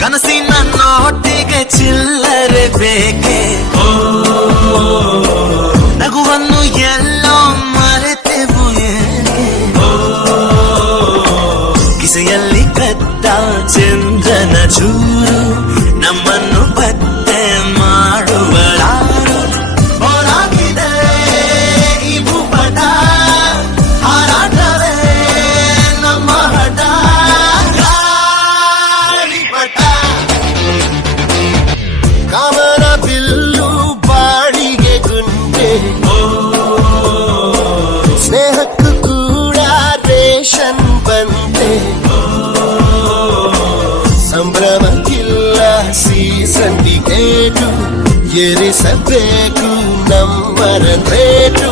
ಕನಸಿನ ನೋಟಿಗೆ ಚಿಲ್ಲರೆ ಬೇಕೆ, ನಗುವನ್ನು ಎಲ್ಲೋ ಮರೆತೆವು ಏಕೆ, ಕಿಸೆಯಲ್ಲಿ ಕದ್ದ ಚಂದ್ರನ ಚೂರು ನಮ್ಮನ್ನು ಪತ್ತೆ ಮಾಡುವಳಾರು. ಹೋರಾಗಿದೆ ಈ ಭೂಪಟ, ಹಾರಾಟವೇ ನಮ್ಮ ಹಠ, ಗಾಳಿಪಟ. ಕಾಮನ ಬಿಲ್ಲು ಬಾಡಿಗೆ ಗುಂಡೆ, ಸ್ನೇಹಕ್ಕೂ ಕೂಡ ರೇಷನ್ ಬಂದೆ, ಸಂಭ್ರಮಕ್ಕಿಲ್ಲ ಸೀಸನ್ ಟಿಕೇಟು, ಏರಿಸಬೇಕು ನಮ್ಮರ ರೇಟು.